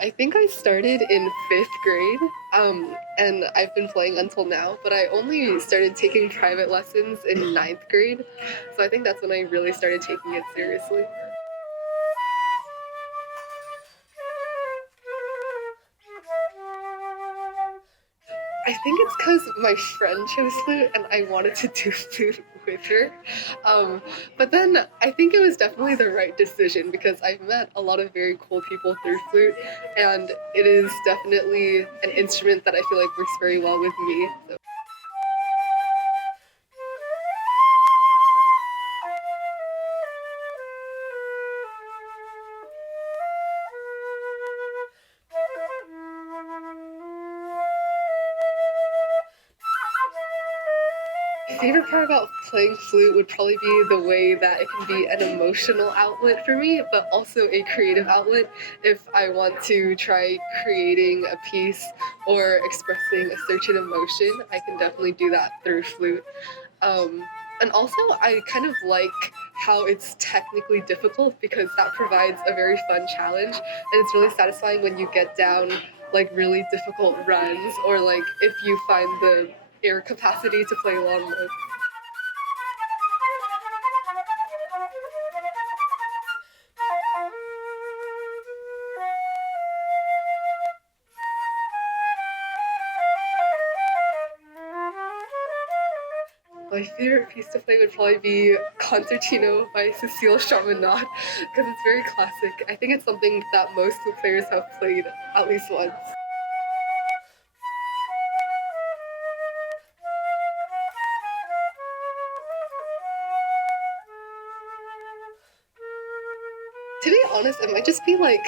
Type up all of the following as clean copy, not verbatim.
I think I started in 5th grade, and I've been playing until now, but I only started taking private lessons in 9th grade, so I think that's when I really started taking it seriously. I think it's because my friend chose flute and I wanted to do flute with her. But then I think it was definitely the right decision because I've met a lot of very cool people through flute, and it is definitely an instrument that I feel like works very well with me. So my favorite part about playing flute would probably be the way that it can be an emotional outlet for me, but also a creative outlet. If I want to try creating a piece or expressing a certain emotion, I can definitely do that through flute. Um, and also, I kind of like how it's technically difficult because that provides a very fun challenge, and it's really satisfying when you get down like really difficult runs or like if you find the air capacity to play long notes. My favorite piece to play would probably be Concertino by Cecile Chaminade because it's very classic. I think it's something that most flute players have played at least once. To be honest, it might just be like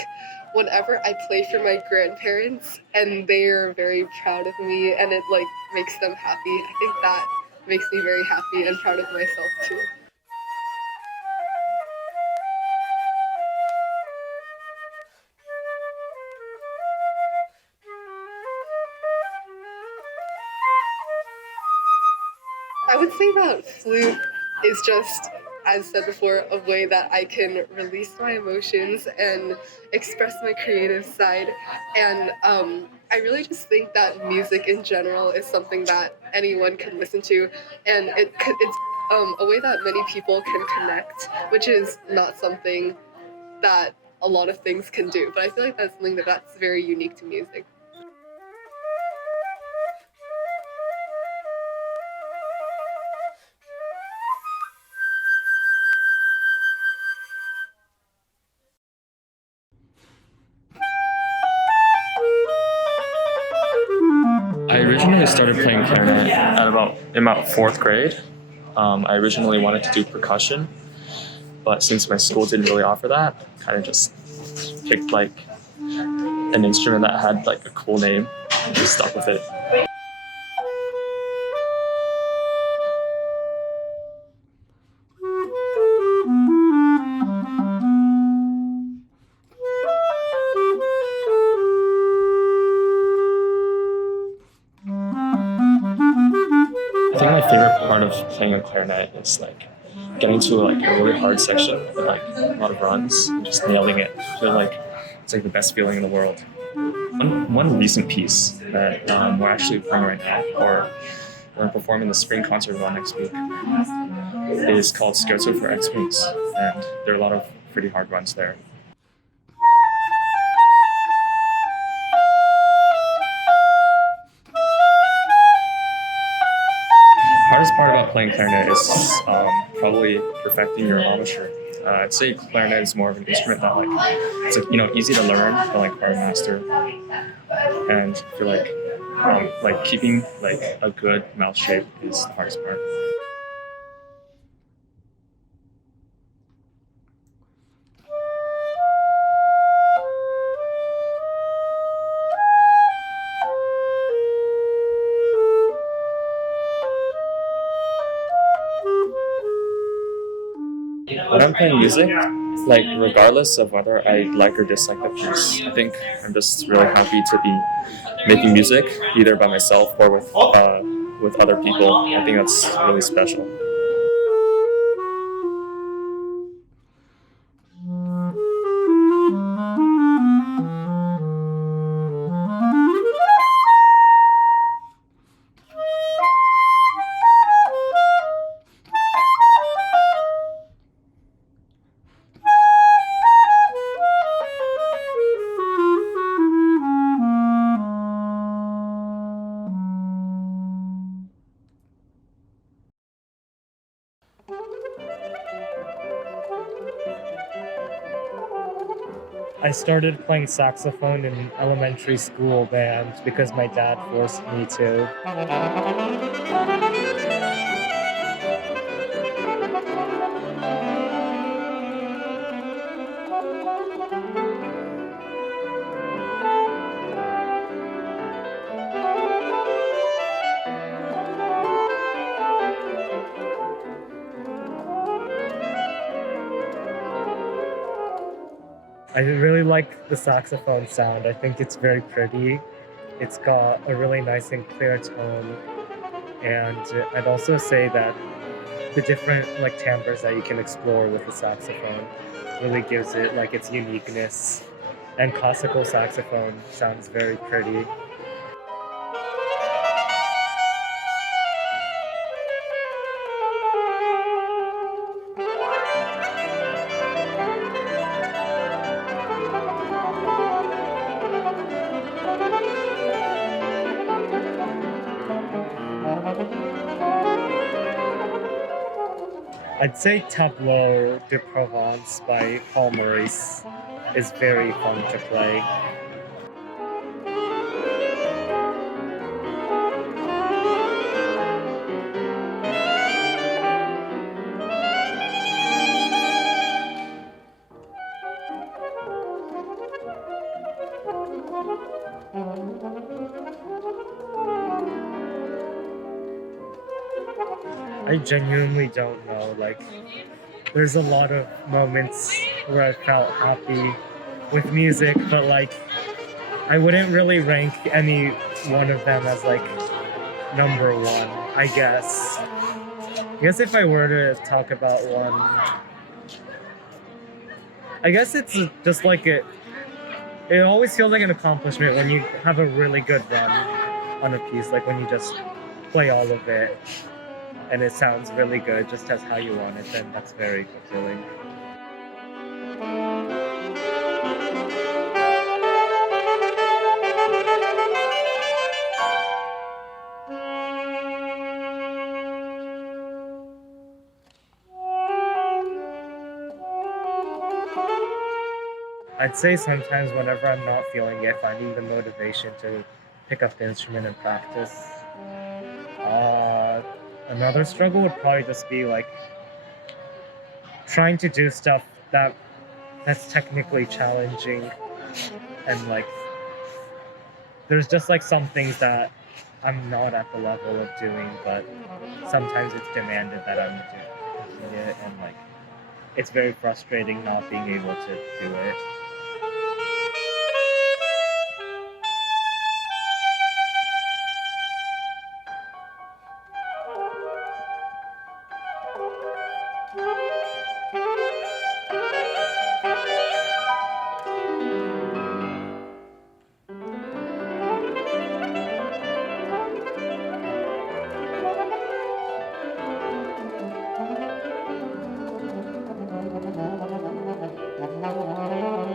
whenever I play for my grandparents and they're very proud of me and it like makes them happy. I think that makes me very happy and proud of myself too. I would say that flute is just, as said before, a way that I can release my emotions and express my creative side. And I really just think that music in general is something that anyone can listen to, and it's a way that many people can connect, which is not something that a lot of things can do. But I feel like that's something that's very unique to music. I originally started playing clarinet at about 4th grade. I originally wanted to do percussion, but since my school didn't really offer that, kind of just picked like an instrument that had like a cool name and just stuck with it. I think my favorite part of playing a clarinet is like getting to like a really hard section with like a lot of runs and just nailing it. I feel like it's like the best feeling in the world. One recent piece that we're actually playing right now, or we're performing the spring concert hall next week, is called Scherzo for X-Wings, and there are a lot of pretty hard runs there. Hardest part about playing clarinet is probably perfecting your embouchure. I'd say clarinet is more of an instrument that like it's like, easy to learn but like hard to master, and I feel like keeping like a good mouth shape is the hardest part. When I'm playing music, like regardless of whether I like or dislike the piece, I think I'm just really happy to be making music either by myself or with other people. I think that's really special. I started playing saxophone in elementary school band because my dad forced me to. I really like the saxophone sound. I think it's very pretty. It's got a really nice and clear tone. And I'd also say that the different like timbres that you can explore with the saxophone really gives it like its uniqueness. And classical saxophone sounds very pretty. I'd say Tableau de Provence by Paul Maurice is very fun to play. I genuinely don't know. Like, there's a lot of moments where I felt happy with music, but like, I wouldn't really rank any one of them as like number one, I guess. I guess if I were to talk about one, I guess it's just like it always feels like an accomplishment when you have a really good run on a piece, like when you just play all of it and it sounds really good just as how you want it, then that's very fulfilling. I'd say sometimes whenever I'm not feeling it, finding the motivation to pick up the instrument and practice. Another struggle would probably just be like trying to do stuff that's technically challenging, and like there's just like some things that I'm not at the level of doing, but sometimes it's demanded that I'm doing it, and like it's very frustrating not being able to do it.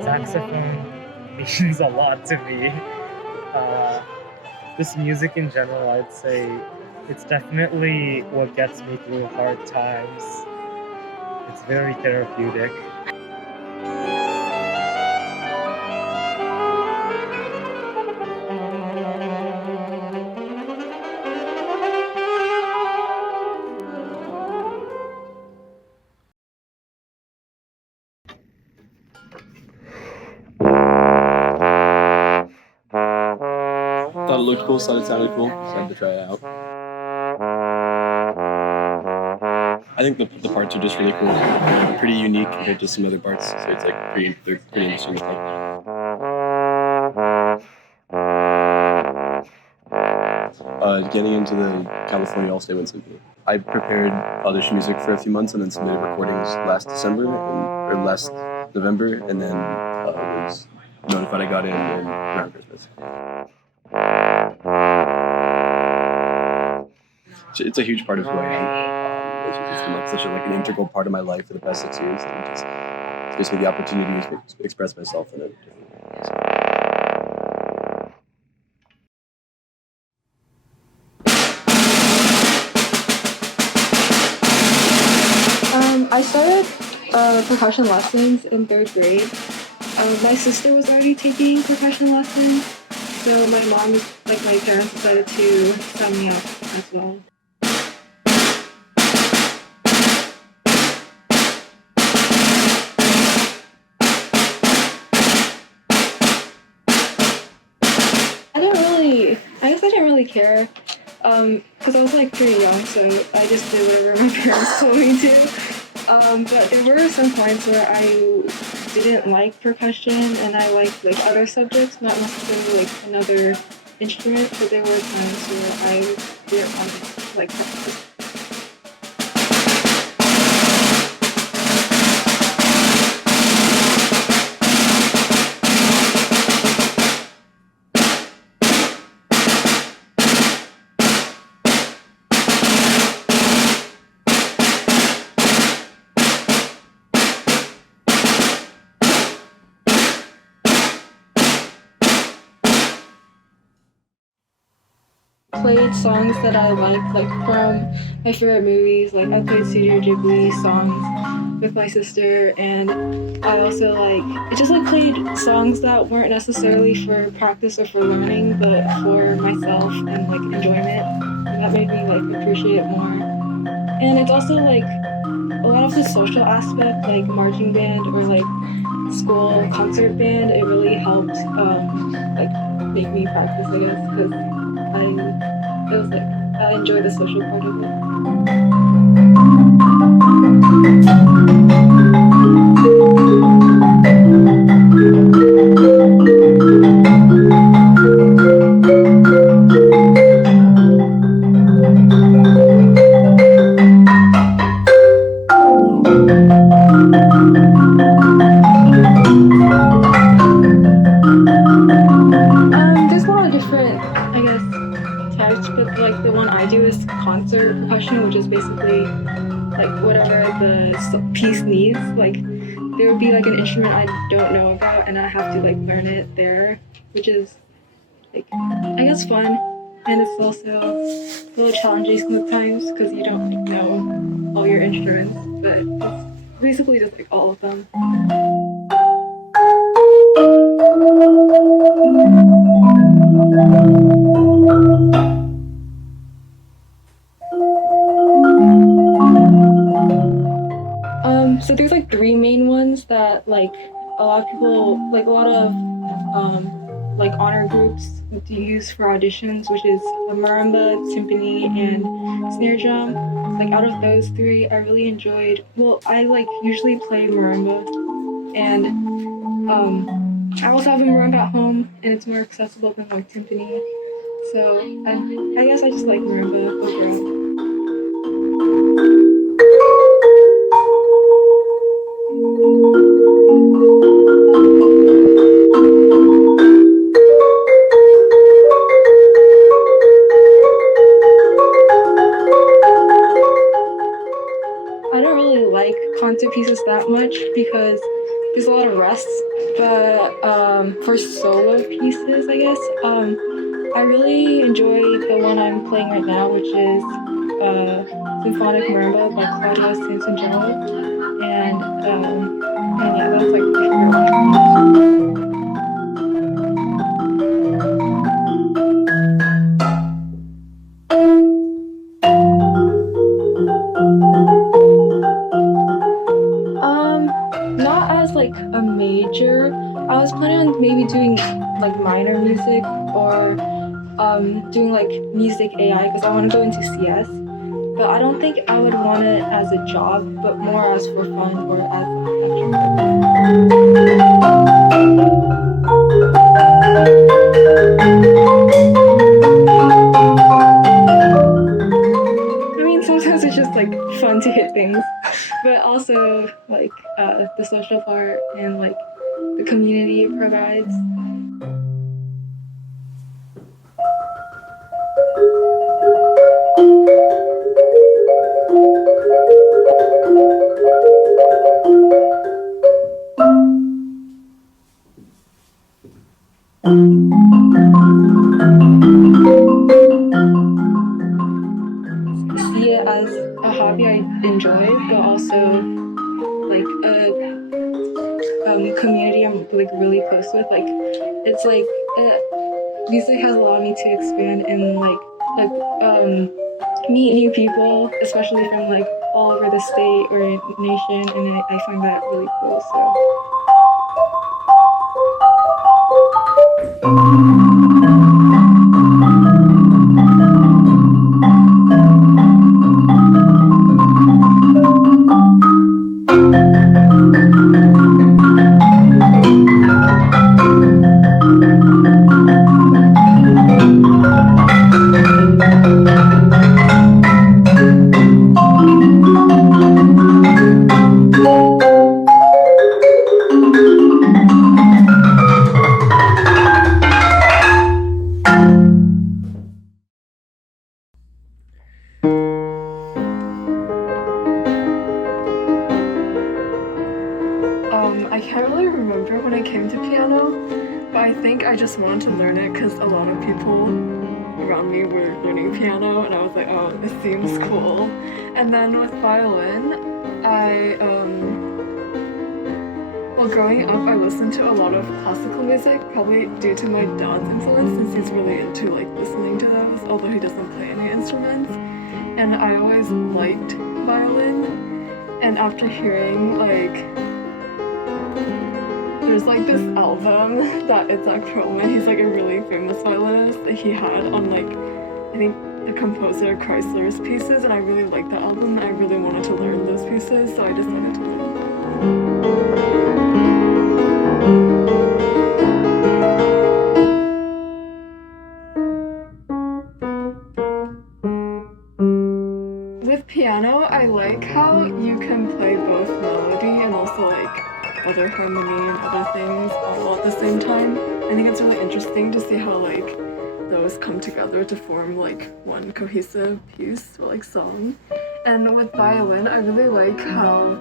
Saxophone means a lot to me. Just music in general, I'd say it's definitely what gets me through hard times. It's very therapeutic. Thought it looked cool, thought it sounded cool, so I had to try it out. I think the parts are just really cool. They're pretty unique compared to some other parts, so it's like they're pretty interesting to play. Getting into the California All-State Symphony. I prepared audition music for a few months and then submitted recordings last November, and then was notified I got in around Christmas. It's a huge part of who I am. It's just been like such an integral part of my life for the past 6 years. And it's basically the opportunity to express myself in it. I started percussion lessons in 3rd grade, My sister was already taking percussion lessons, so my mom, like my parents, decided to sign me up as well. I guess I didn't really care, because I was like pretty young, so I just did whatever my parents told me to. But there were some points where I didn't like percussion and I liked like other subjects, not necessarily like another instrument, but there were times where I didn't want to like practice. Played songs that I like from my favorite movies. Like I played Studio Ghibli songs with my sister, and I also played songs that weren't necessarily for practice or for learning, but for myself and like enjoyment. And that made me like appreciate it more. And it's also like a lot of the social aspect, like marching band or like school concert band. It really helped make me practice, I guess, because I enjoy the social part of it. There's a lot of different, I guess, types, but like the one I do is concert percussion, which is basically like whatever the piece needs. Like there would be like an instrument I don't know about and I have to like learn it there, which is like I guess fun, and it's also a little challenging sometimes because you don't like, know all your instruments, but it's basically just like all of them. So there's like three main ones that like a lot of people, like a lot of like honor groups use for auditions, which is a marimba, timpani, and snare drum. Like out of those three, I really enjoyed. Well, I like usually play marimba, and I also have a marimba at home, and it's more accessible than like timpani. So I guess I just like marimba overall. I don't really like concert pieces that much because there's a lot of rests, but for solo pieces, I guess, I really enjoy the one I'm playing right now, which is Symphonic Marimba by Claudio Sansangelo, and yeah, that's like my favorite one. Not as like a major. I was planning on maybe doing like minor music or doing like music AI because I want to go into CS. But I don't think I would want it as a job, but more as for fun or as a I mean, sometimes it's just like fun to hit things, but also like the social part and like the community it provides. See it as a hobby I enjoy, but also like a community I'm like really close with. Like it's like music has allowed me to expand and meet new people, especially from like all over the state or nation, and I find that really cool. So. I can't really remember when I came to piano, but I think I just wanted to learn it because a lot of people around me were learning piano, and I was like, oh, this seems cool. And then with violin, well, growing up, I listened to a lot of classical music, probably due to my dad's influence, since he's really into like listening to those, although he doesn't play any instruments. And I always liked violin, and after hearing like there's like this album that it's Perlman, he's like a really famous violinist that he had on like, I think the composer Chrysler's pieces, and I really liked that album and I really wanted to learn those pieces, so I decided to learn. With piano, I like how you can play both melody and also like other harmony and other things all at the same time. I think it's really interesting to see how like those come together to form like one cohesive piece or like song. And with violin, I really like how,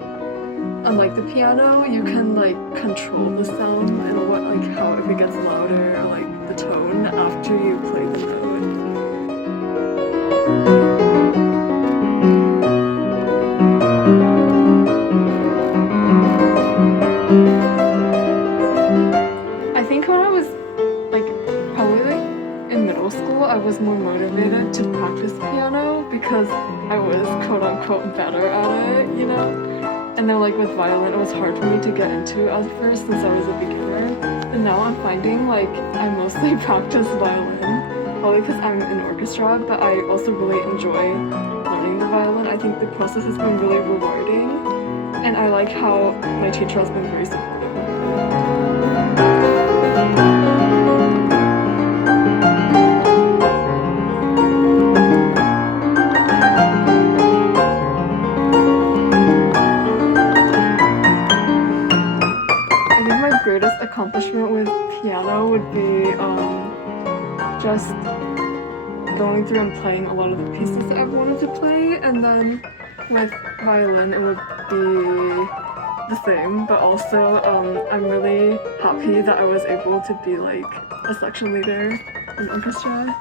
unlike the piano, you can like control the sound and what like how if it gets louder or like the tone after you play the note. I think when I was like probably like in middle school, I was more motivated to practice piano because I was quote unquote better at it, you know? And then like with violin, it was hard for me to get into at first since I was a beginner. And now I'm finding like I mostly practice violin, probably because I'm in orchestra, but I also really enjoy learning the violin. I think the process has been really rewarding, and I like how my teacher has been very supportive. I think my greatest accomplishment with piano would be just going through and playing a lot of the pieces that I've wanted to play, and then with violin it would be the same, but also I'm really happy that I was able to be like a section leader in orchestra.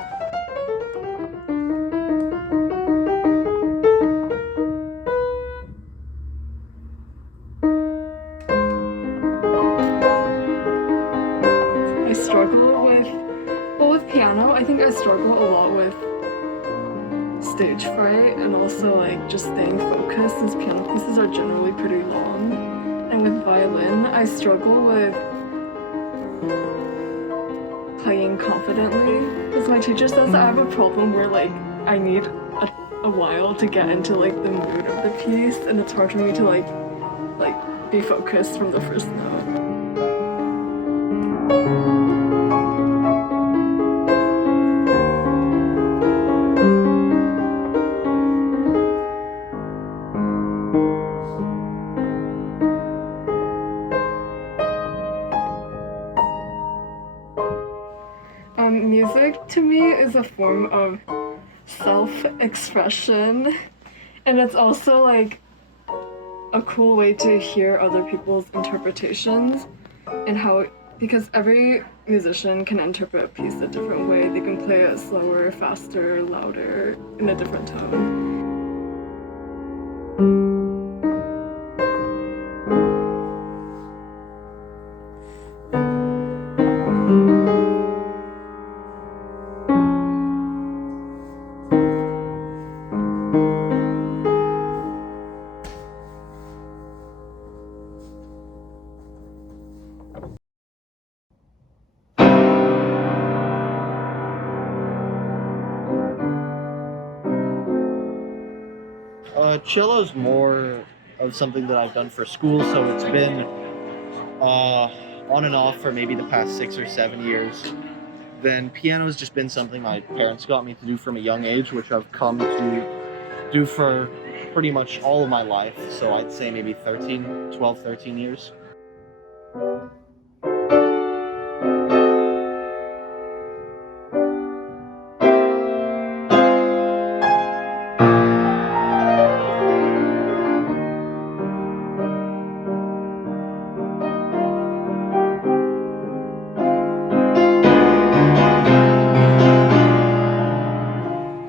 I struggle with piano, I think I struggle a lot with stage fright and also like just staying focused since piano pieces are generally pretty long. And with violin, I struggle with playing confidently because my teacher says that I have a problem where like I need a while to get into like the mood of the piece, and it's hard for me to like be focused from the first note. Music to me is a form of self-expression, and it's also like a cool way to hear other people's interpretations and how, because every musician can interpret a piece a different way. They can play it slower, faster, louder, in a different tone. Cello's more of something that I've done for school, so it's been on and off for maybe the past 6 or 7 years. Then piano's just been something my parents got me to do from a young age, which I've come to do for pretty much all of my life. So I'd say maybe 12, 13 years.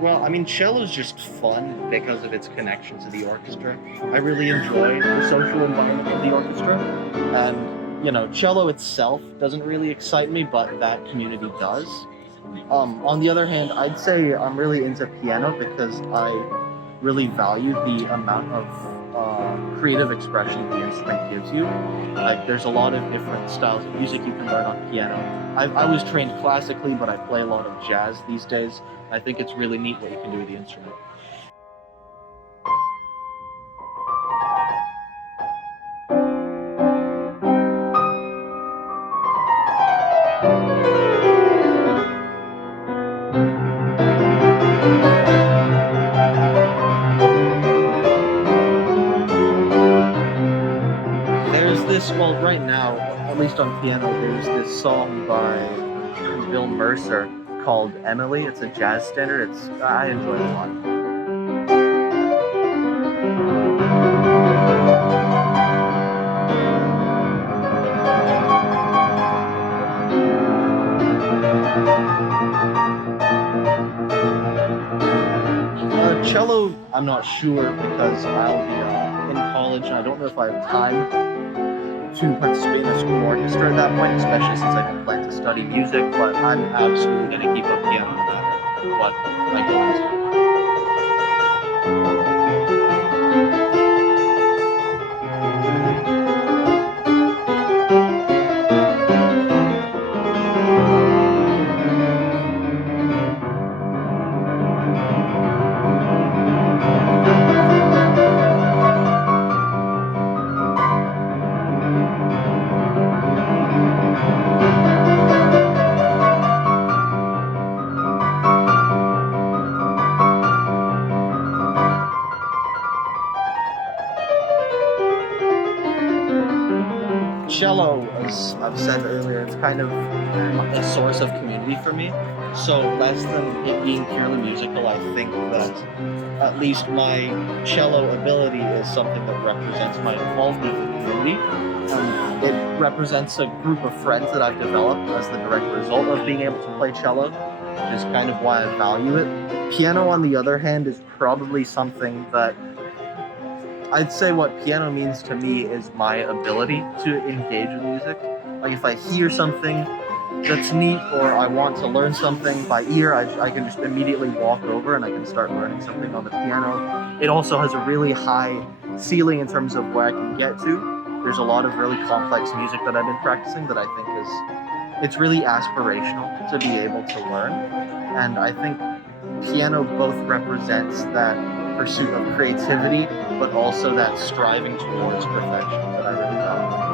Well, I mean, cello's just fun because of its connection to the orchestra. I really enjoy the social environment of the orchestra, and you know, cello itself doesn't really excite me, but that community does. On the other hand, I'd say I'm really into piano because I really value the amount of creative expression the instrument gives you. Like, there's a lot of different styles of music you can learn on piano. I was trained classically, but I play a lot of jazz these days. I think it's really neat what you can do with the instrument. Well, right now, at least on piano, there's this song by Bill Mercer called Emily. It's a jazz standard. I enjoy it a lot. Cello, I'm not sure because I'll be in college and I don't know if I have time to participate in a school orchestra at that point, especially since I didn't plan to study music, but I'm absolutely going to keep up piano no matter what I go into. Cello, as I've said earlier, it's kind of a source of community for me. So less than it being purely musical, I think that at least my cello ability is something that represents my involvement in the community. It represents a group of friends that I've developed as the direct result of being able to play cello, which is kind of why I value it. Piano, on the other hand, is probably something that I'd say what piano means to me is my ability to engage with music. Like, if I hear something that's neat or I want to learn something by ear, I can just immediately walk over and I can start learning something on the piano. It also has a really high ceiling in terms of where I can get to. There's a lot of really complex music that I've been practicing that I think it's really aspirational to be able to learn. And I think piano both represents that pursuit of creativity, but also that striving towards perfection that I really value.